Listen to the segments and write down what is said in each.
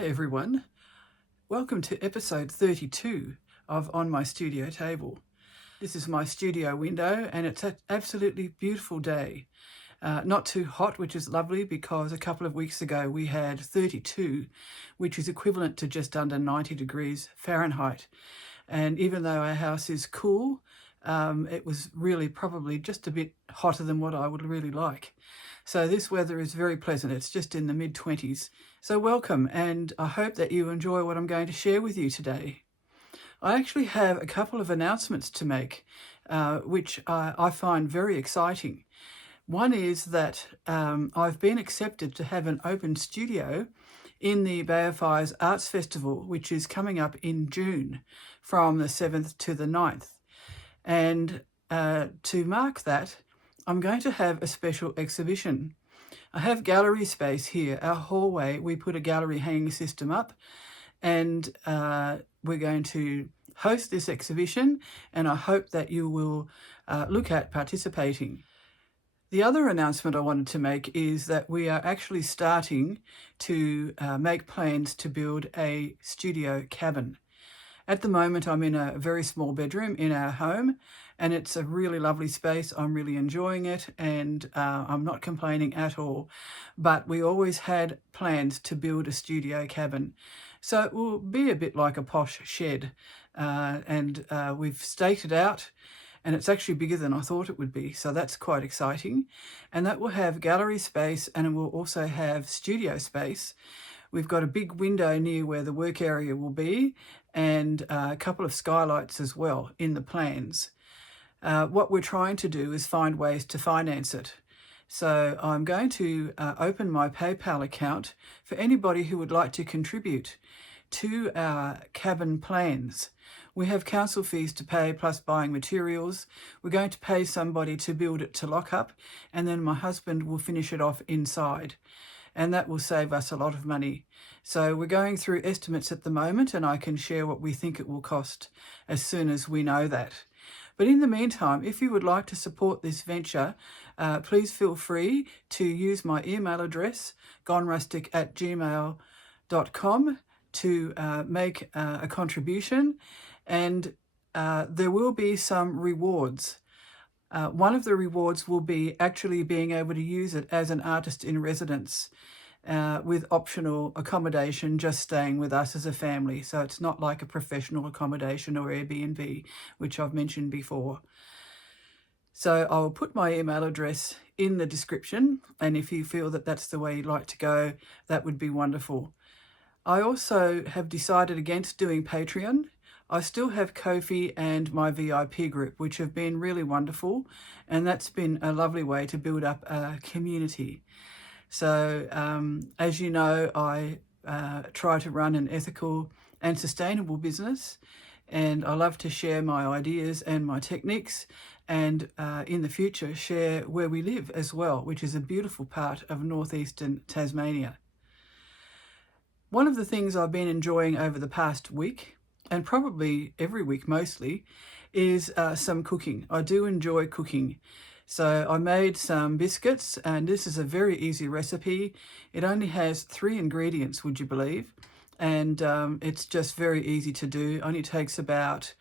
Hi everyone, welcome to episode 32 of On My Studio Table. This is my studio window and it's an absolutely beautiful day. Not too hot, which is lovely because a couple of weeks ago we had 32, which is equivalent to just under 90 degrees Fahrenheit. And even though our house is cool, it was really probably just a bit hotter than what I would really like. So this weather is very pleasant. It's just in the mid-20s. So welcome, and I hope that you enjoy what I'm going to share with you today. I actually have a couple of announcements to make, which I find very exciting. One is that I've been accepted to have an open studio in the Bay of Fires Arts Festival, which is coming up in June from the 7th to the 9th. And to mark that, I'm going to have a special exhibition. I have gallery space here. Our hallway, we put a gallery hanging system up, and we're going to host this exhibition, and I hope that you will look at participating. The other announcement I wanted to make is that we are actually starting to make plans to build a studio cabin. At the moment, I'm in a very small bedroom in our home, and it's a really lovely space. I'm really enjoying it, and I'm not complaining at all. But we always had plans to build a studio cabin. So it will be a bit like a posh shed, and we've staked it out, and it's actually bigger than I thought it would be. So that's quite exciting. And that will have gallery space, and it will also have studio space. We've got a big window near where the work area will be, and a couple of skylights as well in the plans. What we're trying to do is find ways to finance it. So I'm going to open my PayPal account for anybody who would like to contribute to our cabin plans. We have council fees to pay plus buying materials. We're going to pay somebody to build it to lock up, and then my husband will finish it off inside. And that will save us a lot of money. So we're going through estimates at the moment, and I can share what we think it will cost as soon as we know that. But in the meantime, if you would like to support this venture, please feel free to use my email address, gonerustic@gmail.com, to make a contribution, and there will be some rewards. One of the rewards will be actually being able to use it as an artist in residence with optional accommodation, just staying with us as a family. So it's not like a professional accommodation or Airbnb, which I've mentioned before. So I'll put my email address in the description, and if you feel that that's the way you'd like to go, that would be wonderful. I also have decided against doing Patreon. I still have Ko-fi and my VIP group, which have been really wonderful, and that's been a lovely way to build up a community. So as you know, I try to run an ethical and sustainable business, and I love to share my ideas and my techniques, and in the future share where we live as well, which is a beautiful part of northeastern Tasmania. One of the things I've been enjoying over the past week, and probably every week mostly, is some cooking. I do enjoy cooking. So I made some biscuits, and this is a very easy recipe. It only has 3 ingredients, would you believe? And it's just very easy to do. Only takes about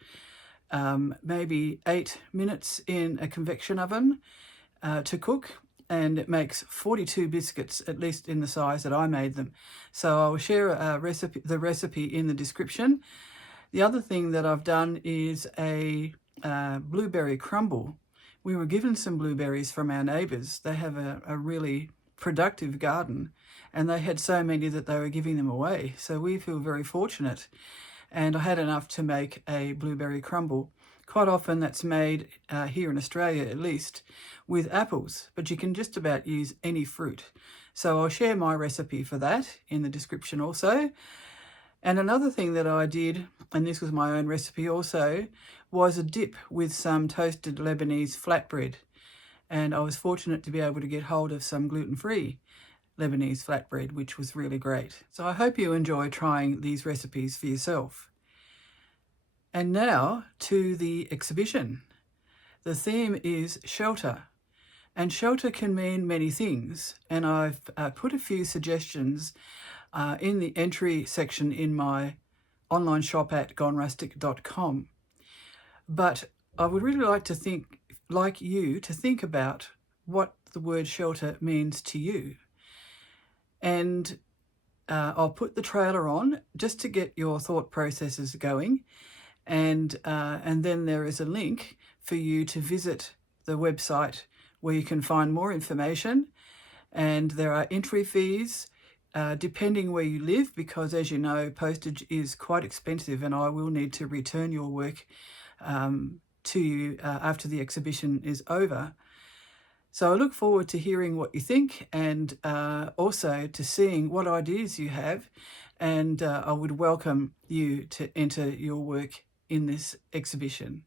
maybe 8 minutes in a convection oven to cook. And it makes 42 biscuits, at least in the size that I made them. So I'll share the recipe in the description. The other thing that I've done is a blueberry crumble. We were given some blueberries from our neighbours. They have a really productive garden, and they had so many that they were giving them away. So we feel very fortunate. And I had enough to make a blueberry crumble. Quite often that's made, here in Australia at least, with apples, but you can just about use any fruit. So I'll share my recipe for that in the description also. And another thing that I did, and this was my own recipe also, was a dip with some toasted Lebanese flatbread. And I was fortunate to be able to get hold of some gluten-free Lebanese flatbread, which was really great. So I hope you enjoy trying these recipes for yourself. And now to the exhibition. The theme is shelter. And shelter can mean many things. And I've put a few suggestions in the entry section in my online shop at gonerustic.com. But I would really like you to think about what the word shelter means to you. And I'll put the trailer on just to get your thought processes going. And then there is a link for you to visit the website where you can find more information. And there are entry fees depending where you live, because as you know, postage is quite expensive, and I will need to return your work to you after the exhibition is over. So I look forward to hearing what you think, and also to seeing what ideas you have, and I would welcome you to enter your work in this exhibition.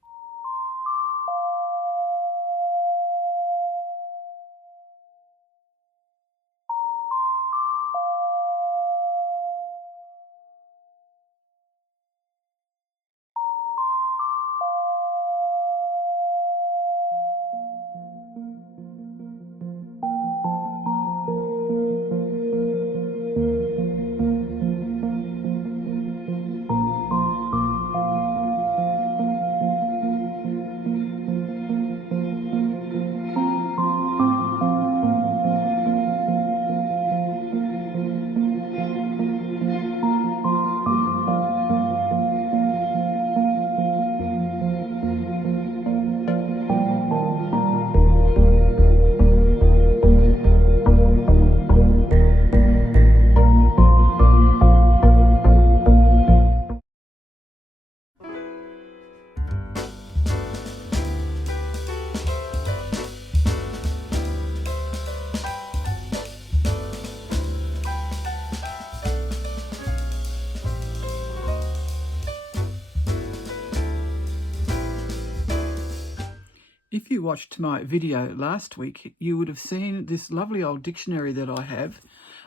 If you watched my video last week, you would have seen this lovely old dictionary that I have.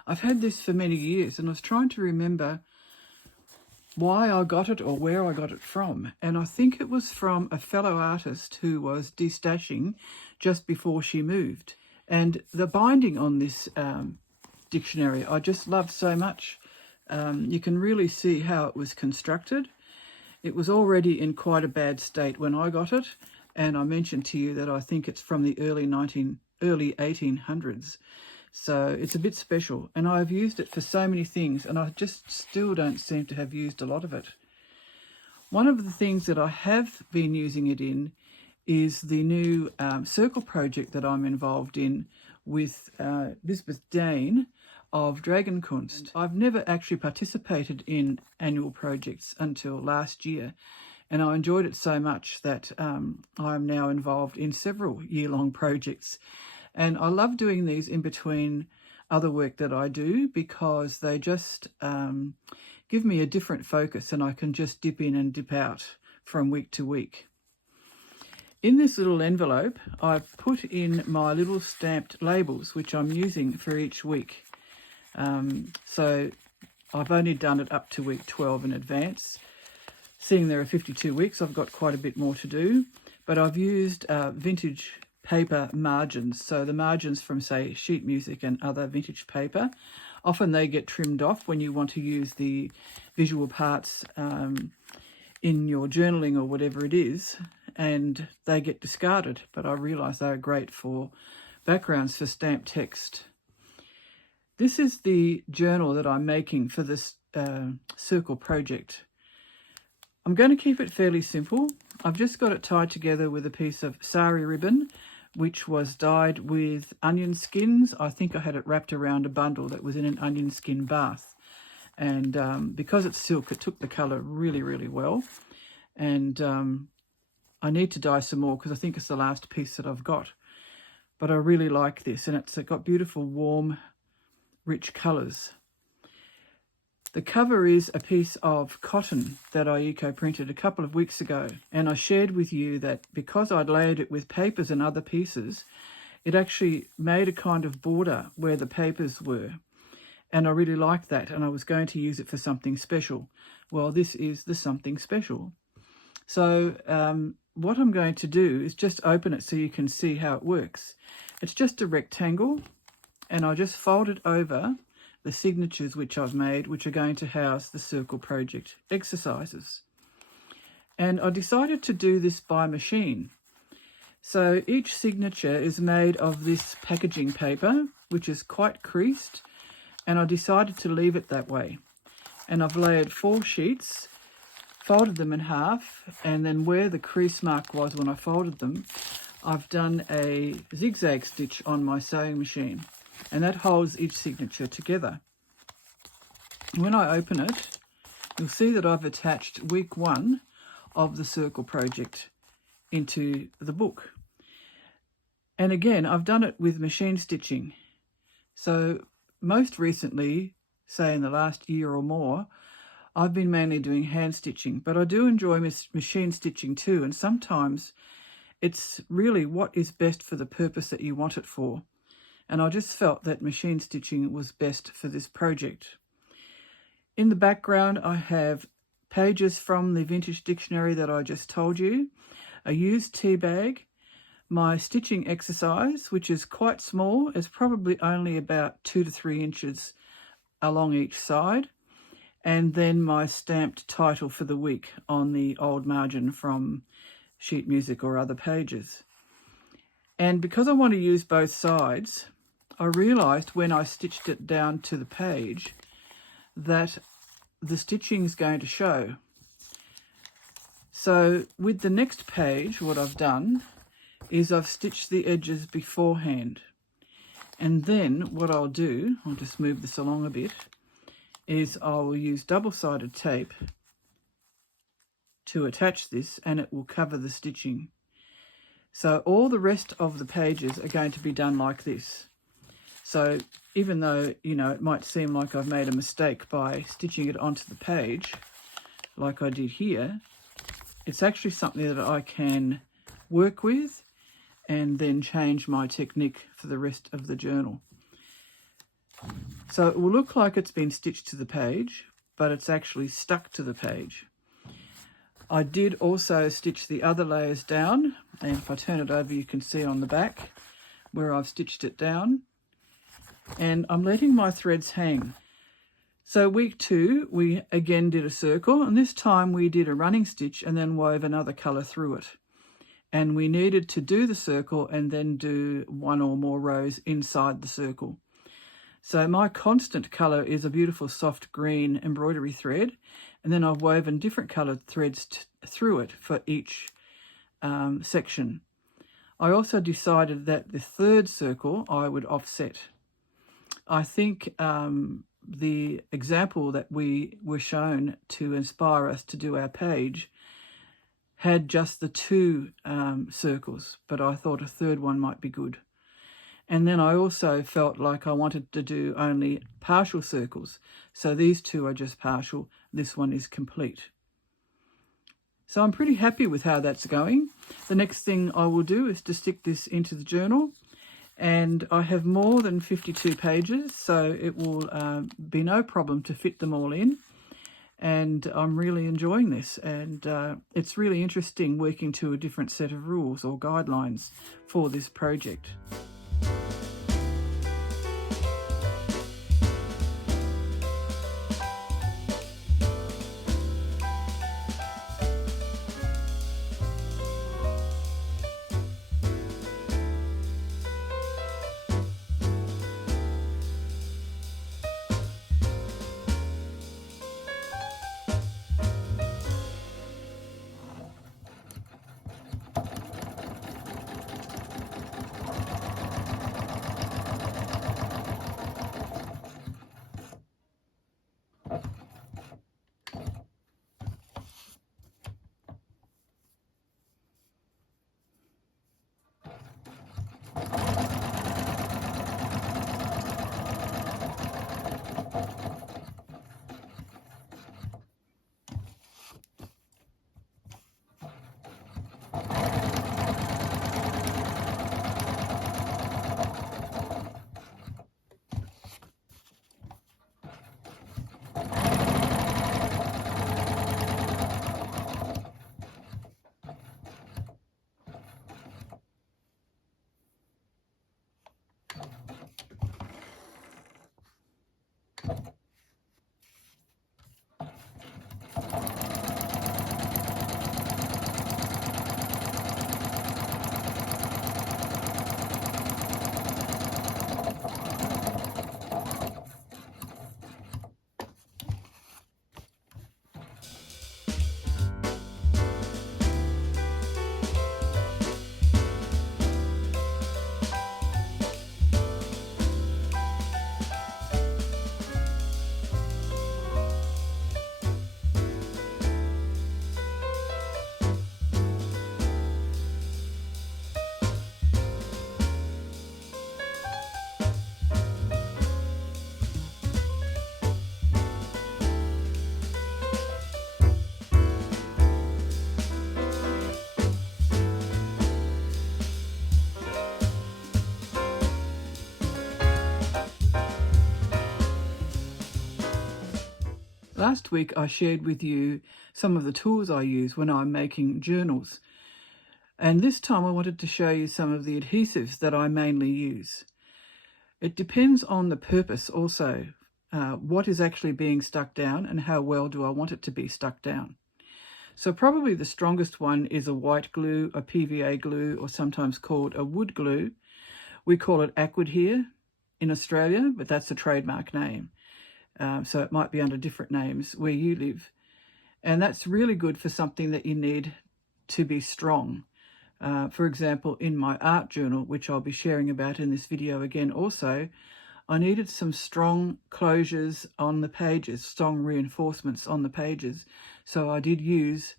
I've had this for many years, and I was trying to remember why I got it or where I got it from. And I think it was from a fellow artist who was destashing just before she moved. And the binding on this dictionary I just loved so much. You can really see how it was constructed. It was already in quite a bad state when I got it. And I mentioned to you that I think it's from the early 1800s. So it's a bit special. And I've used it for so many things, and I just still don't seem to have used a lot of it. One of the things that I have been using it in is the new circle project that I'm involved in with Lisbeth Degn of Dragonkunst. I've never actually participated in annual projects until last year. And I enjoyed it so much that I'm now involved in several year-long projects. And I love doing these in between other work that I do, because they just give me a different focus, and I can just dip in and dip out from week to week. In this little envelope, I've put in my little stamped labels, which I'm using for each week. So I've only done it up to week 12 in advance. Seeing there are 52 weeks, I've got quite a bit more to do, but I've used vintage paper margins. So the margins from, say, sheet music and other vintage paper, often they get trimmed off when you want to use the visual parts in your journaling or whatever it is, and they get discarded. But I realise they're great for backgrounds for stamped text. This is the journal that I'm making for this circle project. I'm going to keep it fairly simple. I've just got it tied together with a piece of sari ribbon, which was dyed with onion skins. I think I had it wrapped around a bundle that was in an onion skin bath. And because it's silk, it took the colour really, really well. And I need to dye some more because I think it's the last piece that I've got. But I really like this, and it's got beautiful, warm, rich colours. The cover is a piece of cotton that I eco-printed a couple of weeks ago, and I shared with you that because I'd layered it with papers and other pieces, it actually made a kind of border where the papers were, and I really liked that, and I was going to use it for something special. Well, this is the something special. So what I'm going to do is just open it so you can see how it works. It's just a rectangle, and I just fold it over the signatures which I've made, which are going to house the Circle Project exercises. And I decided to do this by machine. So each signature is made of this packaging paper, which is quite creased, and I decided to leave it that way. And I've layered 4 sheets, folded them in half, and then where the crease mark was when I folded them, I've done a zigzag stitch on my sewing machine, and that holds each signature together. When I open it, you'll see that I've attached week 1 of the Circle Project into the book. And again, I've done it with machine stitching. So most recently, say in the last year or more, I've been mainly doing hand stitching, but I do enjoy machine stitching too, and sometimes it's really what is best for the purpose that you want it for. And I just felt that machine stitching was best for this project. In the background, I have pages from the vintage dictionary that I just told you, a used tea bag, my stitching exercise, which is quite small, is probably only about 2 to 3 inches along each side, and then my stamped title for the week on the old margin from sheet music or other pages. And because I want to use both sides, I realised when I stitched it down to the page that the stitching is going to show. So with the next page, what I've done is I've stitched the edges beforehand. And then what I'll do, I'll just move this along a bit, is I will use double-sided tape to attach this, and it will cover the stitching. So all the rest of the pages are going to be done like this. So even though, it might seem like I've made a mistake by stitching it onto the page, like I did here, it's actually something that I can work with and then change my technique for the rest of the journal. So it will look like it's been stitched to the page, but it's actually stuck to the page. I did also stitch the other layers down, and if I turn it over, you can see on the back where I've stitched it down. And I'm letting my threads hang. So week 2, we again did a circle, and this time we did a running stitch and then wove another colour through it. And we needed to do the circle and then do 1 or more rows inside the circle. So my constant colour is a beautiful soft green embroidery thread, and then I've woven different coloured threads through it for each section. I also decided that the 3rd circle I would offset. I think the example that we were shown to inspire us to do our page had just the 2 circles, but I thought a 3rd one might be good. And then I also felt like I wanted to do only partial circles. So these 2 are just partial. This one is complete. So I'm pretty happy with how that's going. The next thing I will do is to stick this into the journal. And I have more than 52 pages, so it will be no problem to fit them all in. And I'm really enjoying this. And it's really interesting working to a different set of rules or guidelines for this project. Last week I shared with you some of the tools I use when I'm making journals. And this time I wanted to show you some of the adhesives that I mainly use. It depends on the purpose also, what is actually being stuck down and how well do I want it to be stuck down. So probably the strongest one is a white glue, a PVA glue, or sometimes called a wood glue. We call it Aquid here in Australia, but that's a trademark name. So it might be under different names where you live. And that's really good for something that you need to be strong. For example, in my art journal, which I'll be sharing about in this video again also, I needed some strong closures on the pages, strong reinforcements on the pages. So I did use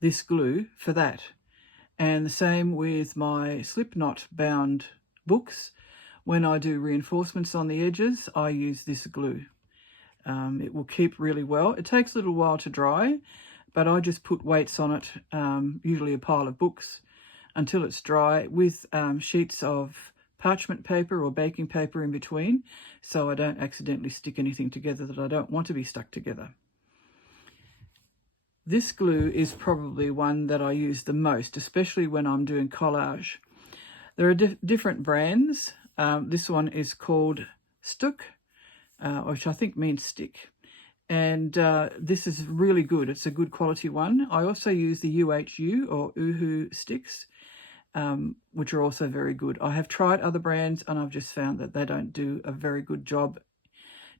this glue for that. And the same with my slip knot bound books. When I do reinforcements on the edges, I use this glue. It will keep really well. It takes a little while to dry, but I just put weights on it, usually a pile of books, until it's dry with sheets of parchment paper or baking paper in between, so I don't accidentally stick anything together that I don't want to be stuck together. This glue is probably one that I use the most, especially when I'm doing collage. There are different brands. This one is called Stuk, which I think means stick. And this is really good. It's a good quality one. I also use the UHU or Uhu sticks, which are also very good. I have tried other brands and I've just found that they don't do a very good job,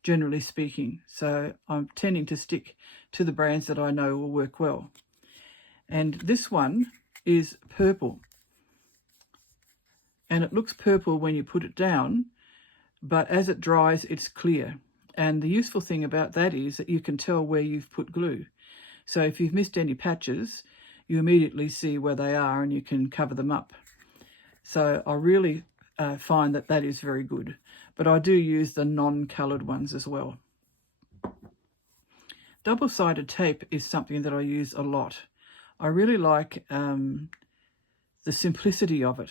generally speaking. So I'm tending to stick to the brands that I know will work well. And this one is purple. And it looks purple when you put it down, but as it dries, it's clear. And the useful thing about that is that you can tell where you've put glue. So if you've missed any patches, you immediately see where they are and you can cover them up. So I really find that that is very good. But I do use the non-coloured ones as well. Double-sided tape is something that I use a lot. I really like the simplicity of it.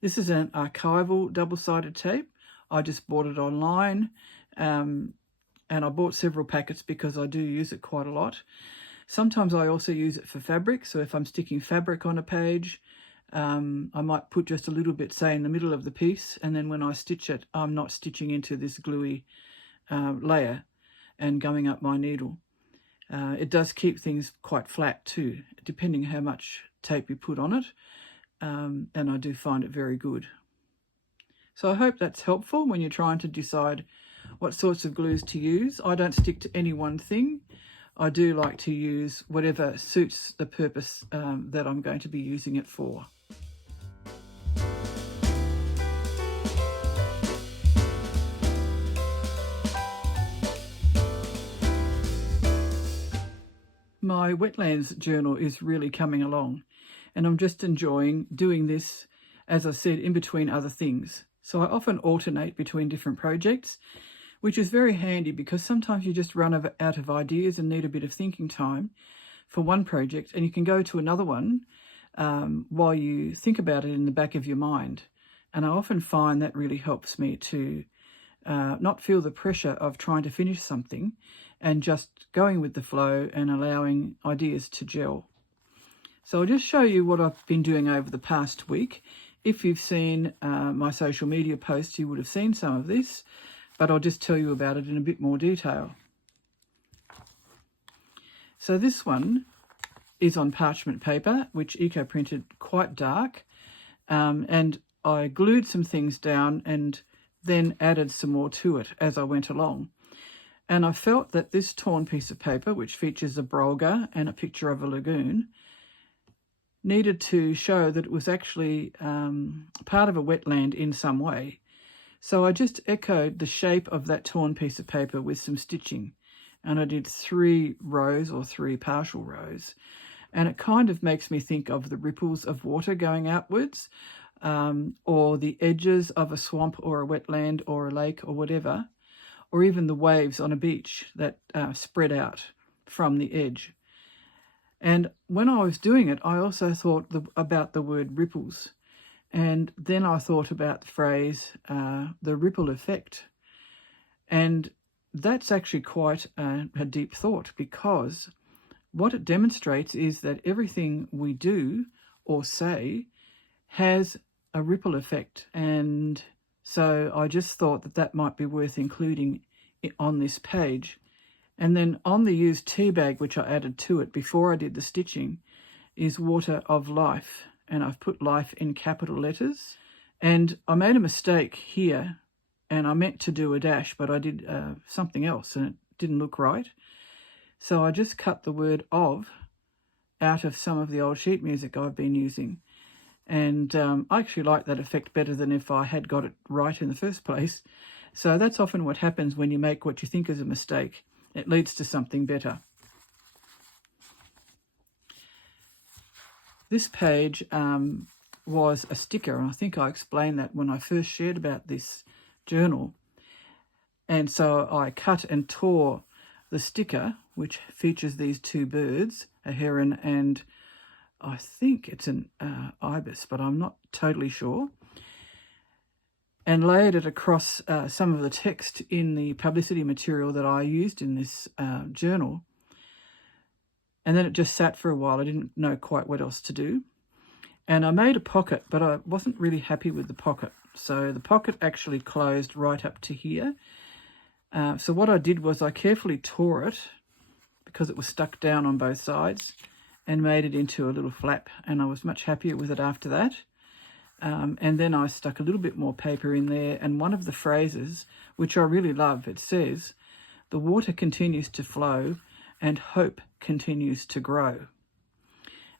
This is an archival double-sided tape. I just bought it online, and I bought several packets because I do use it quite a lot. Sometimes I also use it for fabric, so if I'm sticking fabric on a page, I might put just a little bit, say, in the middle of the piece, and then when I stitch it, I'm not stitching into this gluey layer and gumming up my needle. It does keep things quite flat too, depending how much tape you put on it. And I do find it very good. So I hope that's helpful when you're trying to decide what sorts of glues to use. I don't stick to any one thing. I do like to use whatever suits the purpose that I'm going to be using it for. My wetlands journal is really coming along, and I'm just enjoying doing this, as I said, in between other things. So I often alternate between different projects, which is very handy because sometimes you just run out of ideas and need a bit of thinking time for one project, and you can go to another one while you think about it in the back of your mind. And I often find that really helps me to not feel the pressure of trying to finish something and just going with the flow and allowing ideas to gel. So I'll just show you what I've been doing over the past week. If you've seen my social media posts, you would have seen some of this, but I'll just tell you about it in a bit more detail. So this one is on parchment paper, which eco-printed quite dark, and I glued some things down and then added some more to it as I went along. And I felt that this torn piece of paper, which features a brolga and a picture of a lagoon, needed to show that it was actually part of a wetland in some way. So I just echoed the shape of that torn piece of paper with some stitching. And I did 3 rows or 3 partial rows. And it kind of makes me think of the ripples of water going outwards, or the edges of a swamp or a wetland or a lake or whatever, or even the waves on a beach that spread out from the edge. And when I was doing it, I also thought about the word ripples. And then I thought about the phrase, the ripple effect. And that's actually quite a deep thought, because what it demonstrates is that everything we do or say has a ripple effect. And so I just thought that that might be worth including on this page. And then on the used tea bag, which I added to it before I did the stitching, is water of life. And I've put life in capital letters. And I made a mistake here, and I meant to do a dash, but I did something else and it didn't look right. So I just cut the word of out of some of the old sheet music I've been using. And I actually like that effect better than if I had got it right in the first place. So that's often what happens when you make what you think is a mistake. It leads to something better. This page was a sticker, and I think I explained that when I first shared about this journal. And so I cut and tore the sticker, which features these two birds, a heron and I think it's an ibis, but I'm not totally sure, and layered it across some of the text in the publicity material that I used in this journal. And then it just sat for a while. I didn't know quite what else to do. And I made a pocket, but I wasn't really happy with the pocket. So the pocket actually closed right up to here. So what I did was I carefully tore it, because it was stuck down on both sides, and made it into a little flap. And I was much happier with it after that. And then I stuck a little bit more paper in there. And one of the phrases, which I really love, it says, "The water continues to flow and hope continues to grow."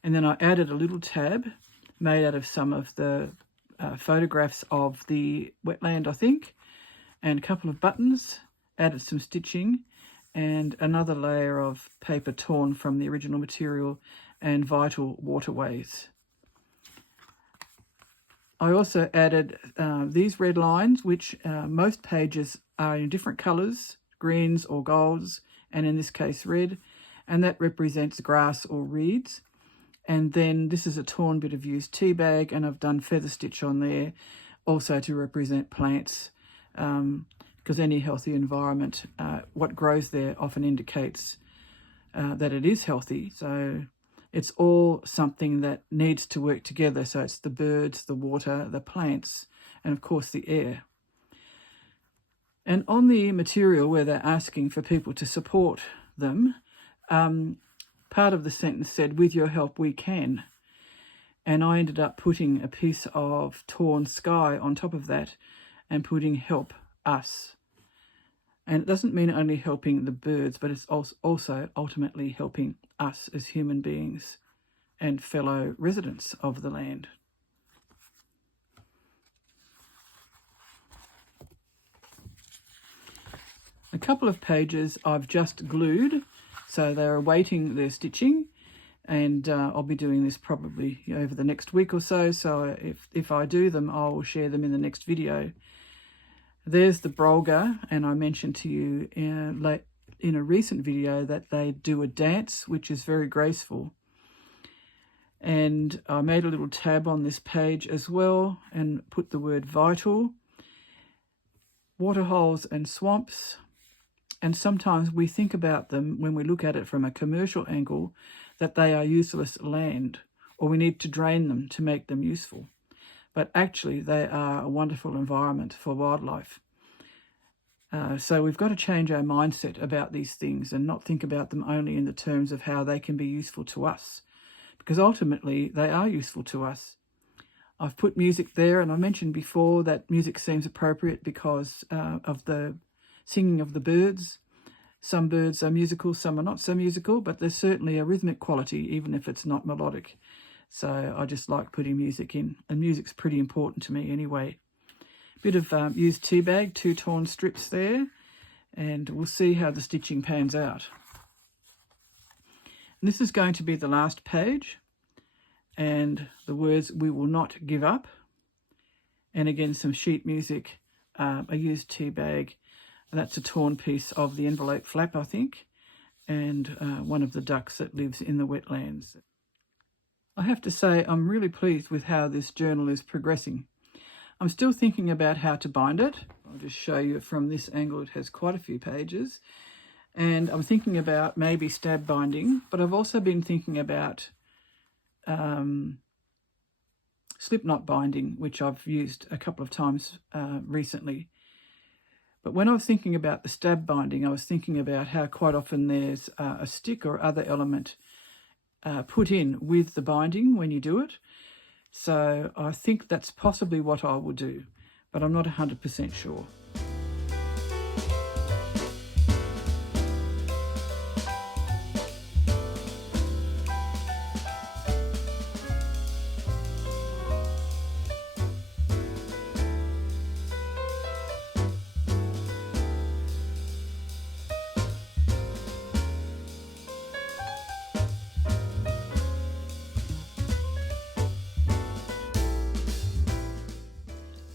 And then I added a little tab made out of some of the photographs of the wetland, I think, and a couple of buttons, added some stitching, and another layer of paper torn from the original material, and vital waterways. I also added these red lines, which most pages are in different colours, greens or golds, and in this case red, and that represents grass or reeds. And then this is a torn bit of used tea bag, and I've done feather stitch on there also to represent plants, because any healthy environment, what grows there often indicates that it is healthy. So it's all something that needs to work together. So it's the birds, the water, the plants, and of course the air. And on the material where they're asking for people to support them, part of the sentence said, "With your help we can." And I ended up putting a piece of torn sky on top of that and putting "help us." And it doesn't mean only helping the birds, but it's also ultimately helping us as human beings and fellow residents of the land. A couple of pages I've just glued, so they're awaiting their stitching, and I'll be doing this probably over the next week or so. So if I do them, I will share them in the next video. There's the brolga, and I mentioned to you in a recent video that they do a dance, which is very graceful. And I made a little tab on this page as well and put the word vital, waterholes and swamps. And sometimes we think about them when we look at it from a commercial angle that they are useless land, or we need to drain them to make them useful. But actually they are a wonderful environment for wildlife. So we've got to change our mindset about these things and not think about them only in the terms of how they can be useful to us, because ultimately they are useful to us. I've put music there, and I mentioned before that music seems appropriate because of the singing of the birds. Some birds are musical, some are not so musical, but there's certainly a rhythmic quality, even if it's not melodic. So I just like putting music in, and music's pretty important to me anyway. Bit of used tea bag, 2 torn strips there, and we'll see how the stitching pans out. And this is going to be the last page, and the words "we will not give up," and again some sheet music, a used tea bag, and that's a torn piece of the envelope flap, I think, and one of the ducks that lives in the wetlands. I have to say I'm really pleased with how this journal is progressing. I'm still thinking about how to bind it, I'll just show you from this angle. It has quite a few pages. And I'm thinking about maybe stab binding, but I've also been thinking about slip knot binding, which I've used a couple of times recently. But when I was thinking about the stab binding, I was thinking about how quite often there's a stick or other element put in with the binding when you do it. So I think that's possibly what I will do, but I'm not 100% sure.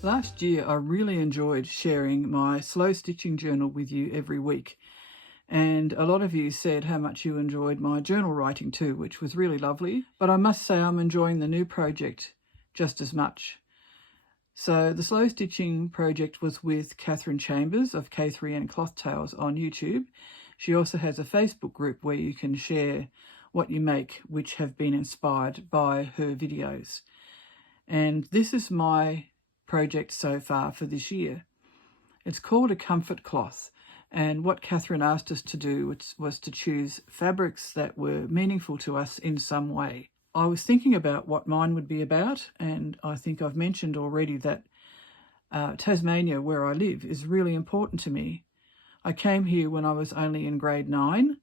Last year, I really enjoyed sharing my slow stitching journal with you every week. And a lot of you said how much you enjoyed my journal writing too, which was really lovely. But I must say I'm enjoying the new project just as much. So the slow stitching project was with Kathryn Chambers of K3N Cloth Tales on YouTube. She also has a Facebook group where you can share what you make, which have been inspired by her videos. And this is my project so far for this year. It's called a comfort cloth, and what Kathryn asked us to do was to choose fabrics that were meaningful to us in some way. I was thinking about what mine would be about, and I think I've mentioned already that Tasmania, where I live, is really important to me. I came here when I was only in grade 9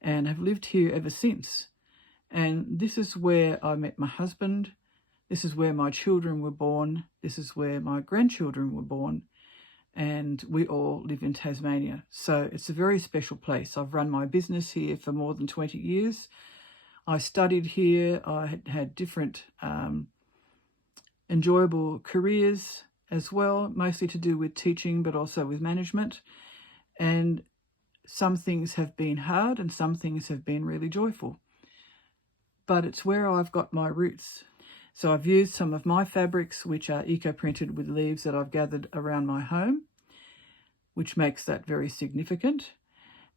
and have lived here ever since. And this is where I met my husband. This is where my children were born. This is where my grandchildren were born. And we all live in Tasmania. So it's a very special place. I've run my business here for more than 20 years. I studied here. I had different enjoyable careers as well, mostly to do with teaching, but also with management. And some things have been hard and some things have been really joyful. But it's where I've got my roots. So I've used some of my fabrics, which are eco-printed with leaves that I've gathered around my home, which makes that very significant,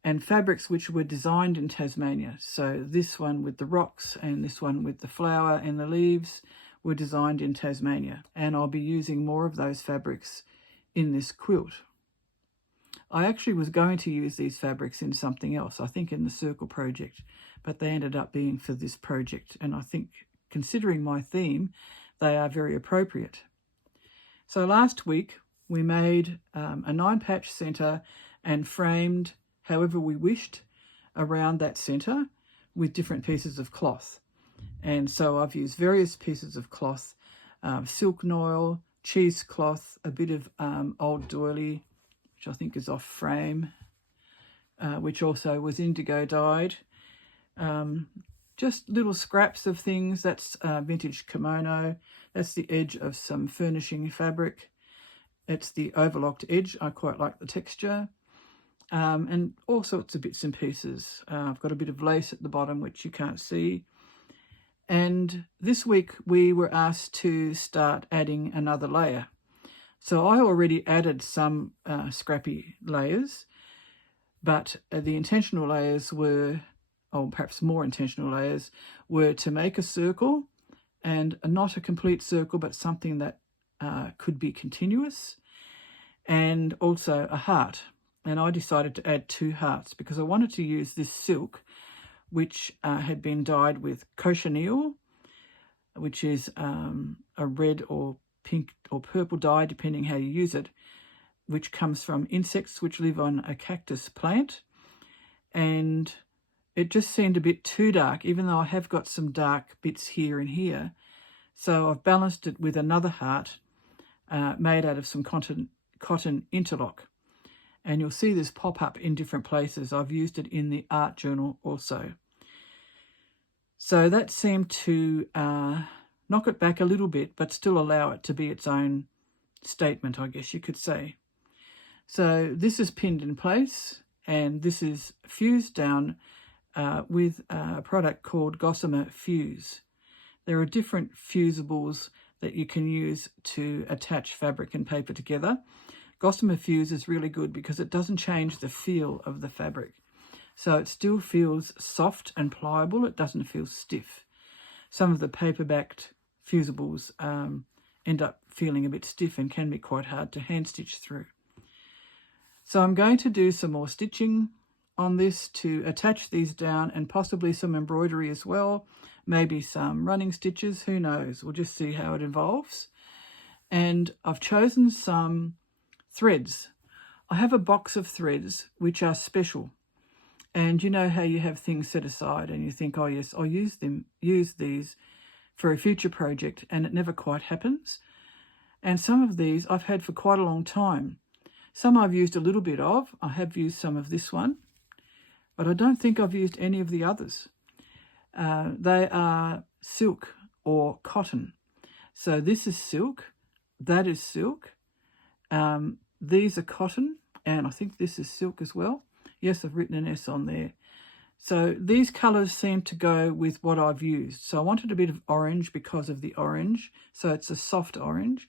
and fabrics which were designed in Tasmania. So this one with the rocks and this one with the flower and the leaves were designed in Tasmania, and I'll be using more of those fabrics in this quilt. I actually was going to use these fabrics in something else, I think in the circle project, but they ended up being for this project, and I think considering my theme, they are very appropriate. So last week we made a 9-patch centre and framed however we wished around that centre with different pieces of cloth. And so I've used various pieces of cloth, silk noil, cheesecloth, a bit of old doily, which I think is off frame, which also was indigo dyed. Just little scraps of things. That's vintage kimono. That's the edge of some furnishing fabric. It's the overlocked edge. I quite like the texture. And all sorts of bits and pieces. I've got a bit of lace at the bottom, which you can't see. And this week we were asked to start adding another layer. So I already added some scrappy layers, but the intentional layers were, or perhaps more intentional layers, were to make a circle, and not a complete circle, but something that could be continuous, and also a heart. And I decided to add 2 hearts because I wanted to use this silk, which had been dyed with cochineal, which is a red or pink or purple dye, depending how you use it, which comes from insects which live on a cactus plant. And it just seemed a bit too dark, even though I have got some dark bits here and here. So I've balanced it with another heart made out of some cotton interlock. And you'll see this pop up in different places. I've used it in the art journal also. So that seemed to knock it back a little bit, but still allow it to be its own statement, I guess you could say. So this is pinned in place, and this is fused down with a product called Gossamer Fuse. There are different fusibles that you can use to attach fabric and paper together. Gossamer Fuse is really good because it doesn't change the feel of the fabric. So it still feels soft and pliable. It doesn't feel stiff. Some of the paper-backed fusibles end up feeling a bit stiff and can be quite hard to hand stitch through. So I'm going to do some more stitching on this to attach these down, and possibly some embroidery as well, maybe some running stitches, who knows, we'll just see how it evolves. And I've chosen some threads. I have a box of threads which are special, and you know how you have things set aside and you think, oh yes, I'll use these for a future project, and it never quite happens. And some of these I've had for quite a long time. Some I've used a little bit of. I have used some of this one, but I don't think I've used any of the others. They are silk or cotton. So this is silk, that is silk. These are cotton, and I think this is silk as well. Yes, I've written an S on there. So these colours seem to go with what I've used. So I wanted a bit of orange because of the orange. So it's a soft orange.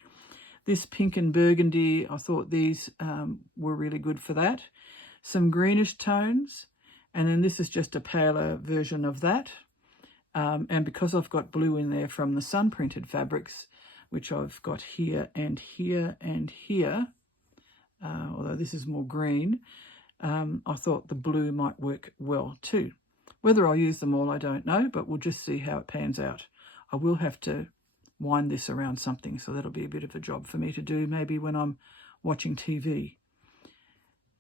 This pink and burgundy, I thought these were really good for that. Some greenish tones. And then this is just a paler version of that. And because I've got blue in there from the sun printed fabrics, which I've got here and here and here, although this is more green, I thought the blue might work well too. Whether I'll use them all, I don't know, but we'll just see how it pans out. I will have to wind this around something, so that'll be a bit of a job for me to do, maybe when I'm watching TV.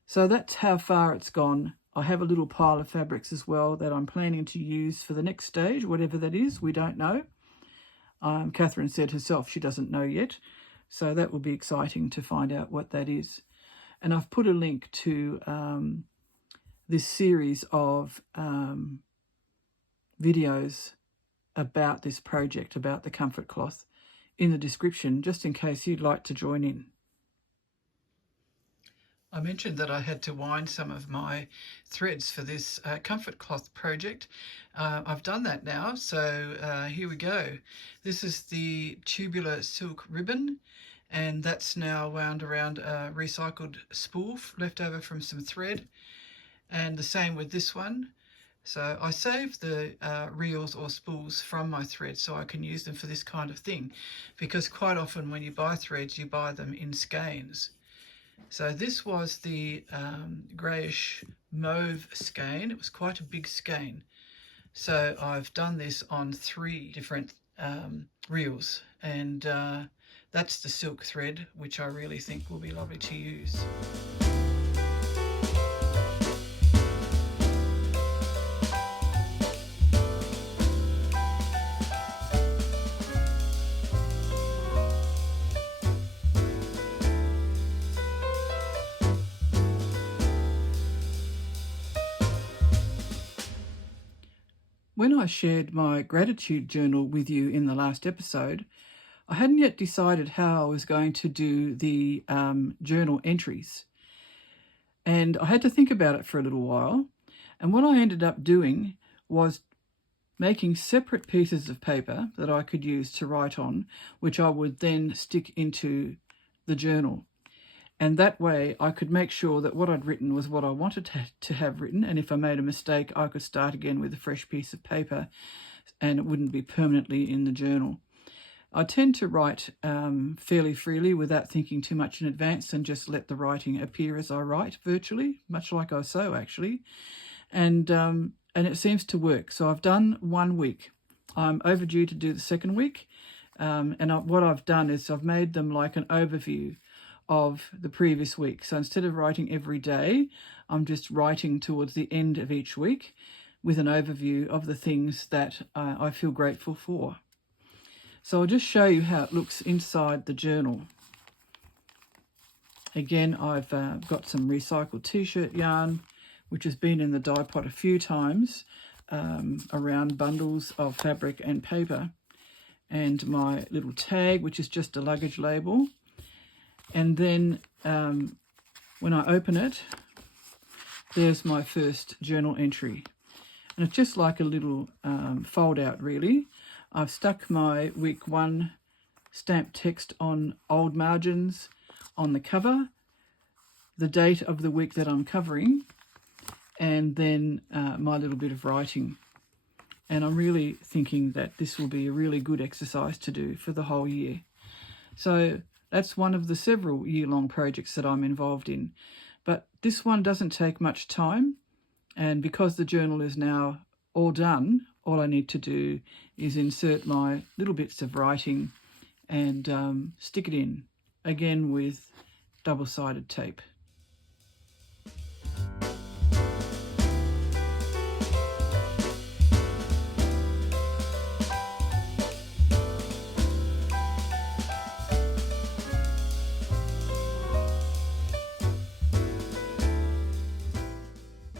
So that's how far it's gone. I have a little pile of fabrics as well that I'm planning to use for the next stage, whatever that is, we don't know. Kathryn said herself she doesn't know yet, so that will be exciting to find out what that is. And I've put a link to this series of videos about this project, about the comfort cloth, in the description, just in case you'd like to join in. I mentioned that I had to wind some of my threads for this comfort cloth project. I've done that now, so here we go. This is the tubular silk ribbon, and that's now wound around a recycled spool left over from some thread, and the same with this one. So I save the reels or spools from my thread so I can use them for this kind of thing, because quite often when you buy threads, you buy them in skeins. So this was the greyish mauve skein. It was quite a big skein. So I've done this on 3 different reels, and that's the silk thread, which I really think will be lovely to use. When I shared my gratitude journal with you in the last episode, I hadn't yet decided how I was going to do the journal entries. And I had to think about it for a little while. And what I ended up doing was making separate pieces of paper that I could use to write on, which I would then stick into the journal. And that way I could make sure that what I'd written was what I wanted to have written. And if I made a mistake, I could start again with a fresh piece of paper and it wouldn't be permanently in the journal. I tend to write fairly freely without thinking too much in advance, and just let the writing appear as I write, virtually, much like I sew actually. And it seems to work. So I've done 1 week. I'm overdue to do the 2nd week. What I've done is I've made them like an overview of the previous week. So instead of writing every day, I'm just writing towards the end of each week with an overview of the things that I feel grateful for. So I'll just show you how it looks inside the journal. Again, I've got some recycled t-shirt yarn, which has been in the dye pot a few times around bundles of fabric and paper, and my little tag, which is just a luggage label. And then when I open it, there's my first journal entry. And it's just like a little fold out, really. I've stuck my week 1 stamped text on old margins on the cover, the date of the week that I'm covering, and then my little bit of writing. And I'm really thinking that this will be a really good exercise to do for the whole year. So that's one of the several year-long projects that I'm involved in. But this one doesn't take much time. And because the journal is now all done, all I need to do is insert my little bits of writing and stick it in, again with double-sided tape.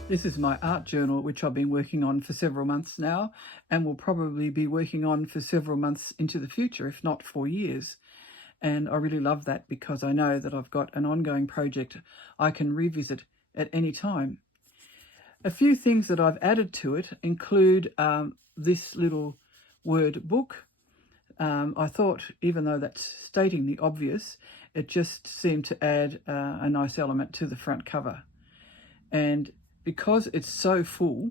This is my art journal, which I've been working on for several months now, and will probably be working on for several months into the future, if not for years. And I really love that because I know that I've got an ongoing project I can revisit at any time. A few things that I've added to it include this little word book. I thought, even though that's stating the obvious, it just seemed to add a nice element to the front cover. And because it's so full,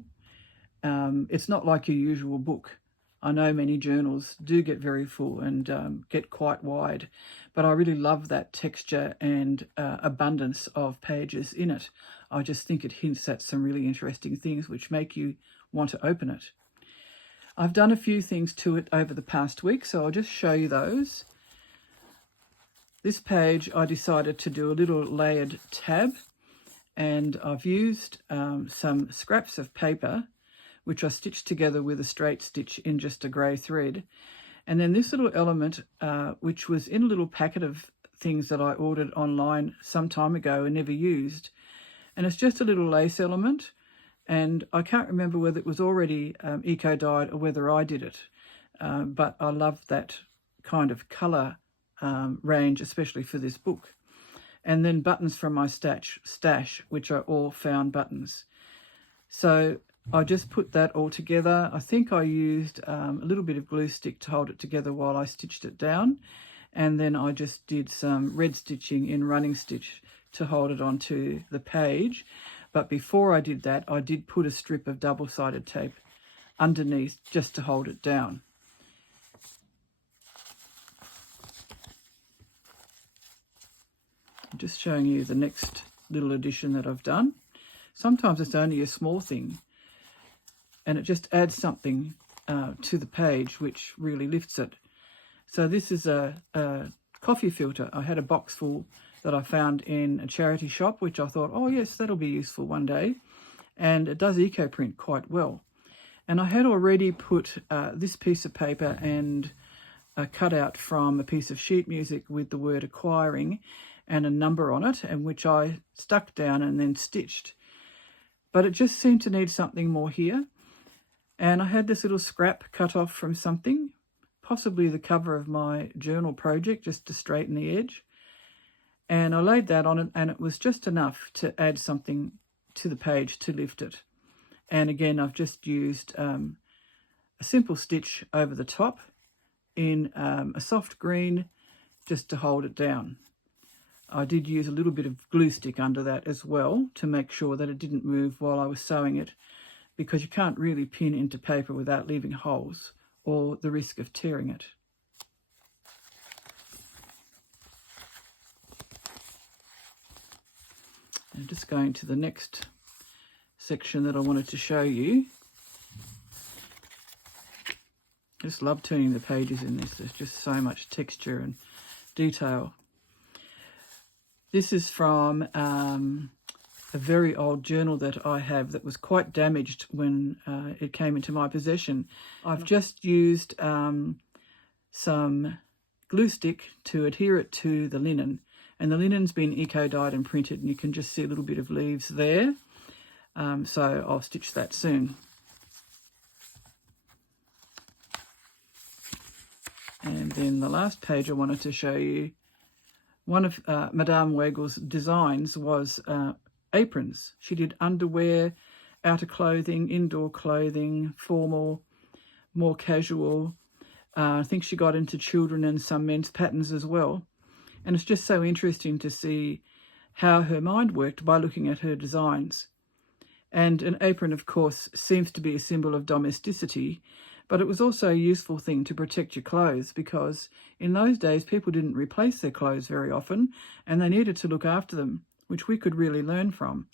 it's not like your usual book. I know many journals do get very full and get quite wide, but I really love that texture and abundance of pages in it. I just think it hints at some really interesting things which make you want to open it. I've done a few things to it over the past week, so I'll just show you those. This page I decided to do a little layered tab, and I've used some scraps of paper which I stitched together with a straight stitch in just a grey thread. And then this little element, which was in a little packet of things that I ordered online some time ago and never used. And it's just a little lace element, and I can't remember whether it was already eco-dyed or whether I did it. But I love that kind of colour range, especially for this book. And then buttons from my stash, which are all found buttons. So I just put that all together. I think I used a little bit of glue stick to hold it together while I stitched it down. And then I just did some red stitching in running stitch to hold it onto the page. But before I did that, I did put a strip of double-sided tape underneath just to hold it down. I'm just showing you the next little addition that I've done. Sometimes it's only a small thing, and it just adds something to the page which really lifts it. So this is a coffee filter. I had a box full that I found in a charity shop, which I thought, oh yes, that'll be useful one day. And it does eco-print quite well. And I had already put this piece of paper and a cutout from a piece of sheet music with the word acquiring and a number on it, and which I stuck down and then stitched. But it just seemed to need something more here. And I had this little scrap cut off from something, possibly the cover of my journal project, just to straighten the edge. And I laid that on it, and it was just enough to add something to the page to lift it. And again, I've just used a simple stitch over the top in a soft green just to hold it down. I did use a little bit of glue stick under that as well to make sure that it didn't move while I was sewing it, because you can't really pin into paper without leaving holes or the risk of tearing it. And just going to the next section that I wanted to show you. I just love turning the pages in this. There's just so much texture and detail. This is from a very old journal that I have that was quite damaged when it came into my possession. I've just used some glue stick to adhere it to the linen, and the linen's been eco-dyed and printed, and you can just see a little bit of leaves there. So I'll stitch that soon. And then the last page I wanted to show you, one of Madame Wegel's designs was aprons. She did underwear, outer clothing, indoor clothing, formal, more casual. I think she got into children and some men's patterns as well. And it's just so interesting to see how her mind worked by looking at her designs. And an apron, of course, seems to be a symbol of domesticity, but it was also a useful thing to protect your clothes, because in those days people didn't replace their clothes very often and they needed to look after them, which we could really learn from.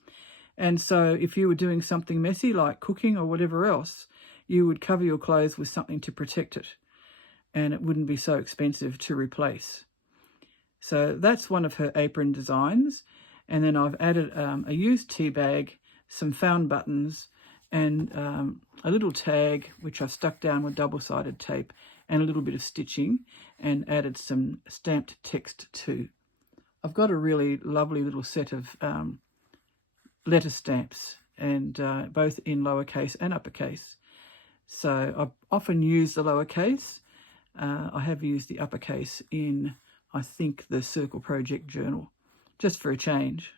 And so if you were doing something messy like cooking or whatever else, you would cover your clothes with something to protect it, and it wouldn't be so expensive to replace. So that's one of her apron designs. And then I've added a used tea bag, some found buttons, and a little tag which I've stuck down with double-sided tape, and a little bit of stitching, and added some stamped text too. I've got a really lovely little set of letter stamps, and both in lowercase and uppercase. So I often use the lowercase. I have used the uppercase in, I think, the Circle Project journal, just for a change.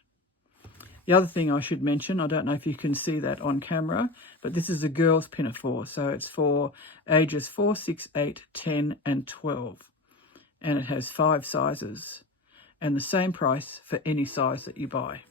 The other thing I should mention, I don't know if you can see that on camera, but this is a girl's pinafore. So it's for ages 4, 6, 8, 10 and 12. And it has 5 sizes, and the same price for any size that you buy.